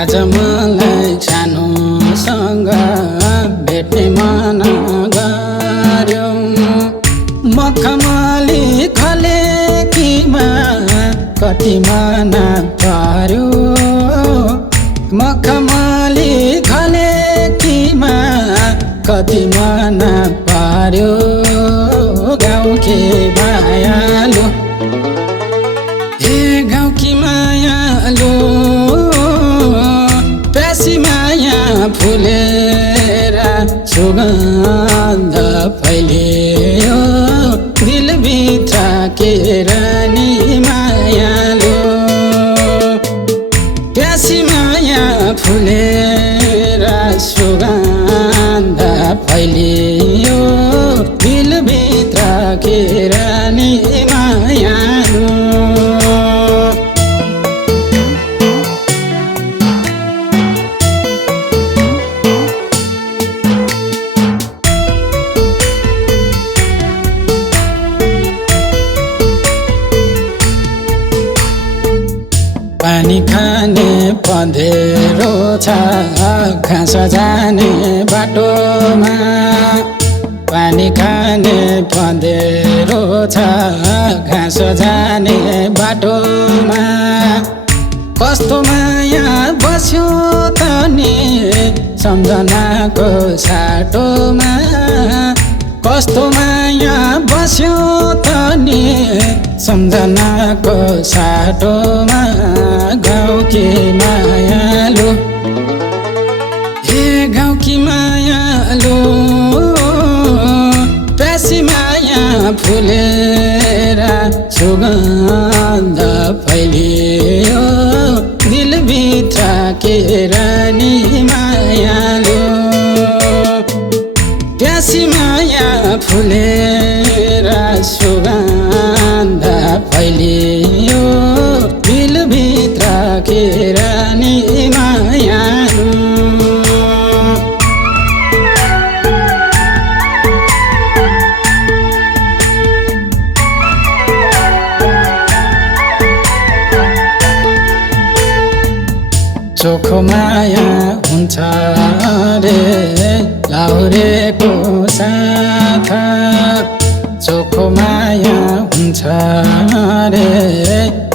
आज मलाई सानोसँग भेट्ने मन गर्यो। मखमली खलेकीमा कति मन पर्यो। मखमली खलेकीमा कति मन पर्यो। गाउँकी मायालु हे गाउँकी मायालु प्यासी माया फुलेर सुगन्ध फैलियो। दिलभित्र के रानी मायालु प्यासी माया फुलेर सुगन्ध फैलियो। दिलभित्र के रानी मायालु पानी खाने पँधेरो छ घाँस जाने बाटोमा। पानी खाने पँधेरो छ घाँस जाने बाटोमा। कस्तो माया बस्यो त नि सम्झनाको साटोमा। कस्तो माया बस्यो त नि सम्झनाको साटोमा। गाउँकी मायालु हे गाउँकी मायालु प्यासी माया फुलेर सुगन्ध फैलियो। दिलभित्र के रानी मायालु प्यासी माया फुलेर सुगन्ध फैलियो। दिलभित्र के रानी मायालु चोखो माया हुन्छ रे लाहुरेको साथ। चोखो माया हुन्छ रे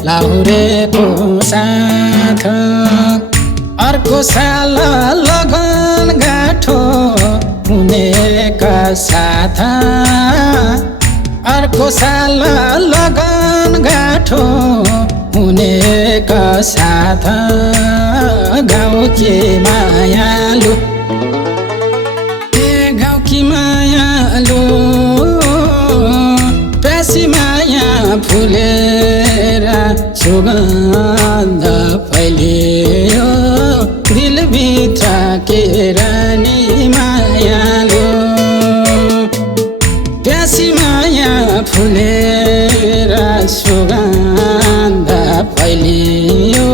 लाहुरेको साथ। अर्को साल लगन गाँठो हुनेका साथ। अर्को साल लगन गाँठो हुनेका साथ। गाउँकी मायालु हे गाउँकी मायालु प्यासी माया फुलेर सुगन्ध फैलियो। दिलभित्र के रानी मायालु प्यासी माया फुलेर सुगन्ध फैलियो।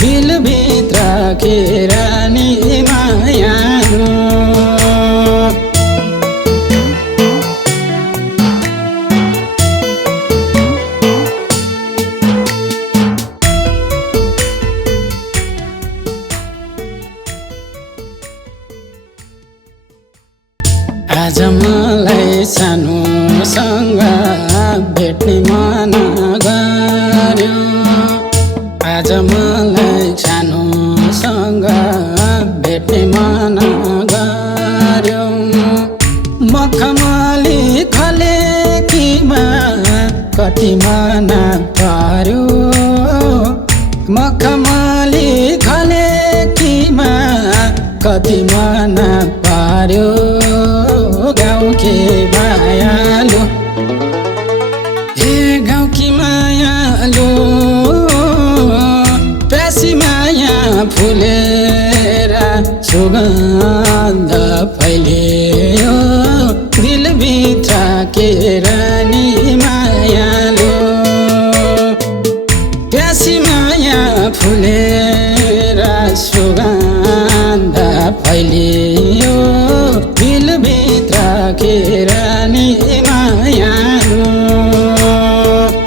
दिलभित्र के रानी मायालु आज मलाई सानोसँग भेट्ने मन गर्यो। आज मलाई सानोसँग भेट्ने मन गर्यो। मखमली खलेकीमा कति मन पर्यो। मखमली खलेकीमा कति मन पर्यो। गाउँकी मायालु हे गाउँकी मायालु प्यासी माया फुलेर सुगन्ध फैलियो। दिलभित्र के रानी मायालु प्यासी माया फुलेर सुगन्ध फैलियो।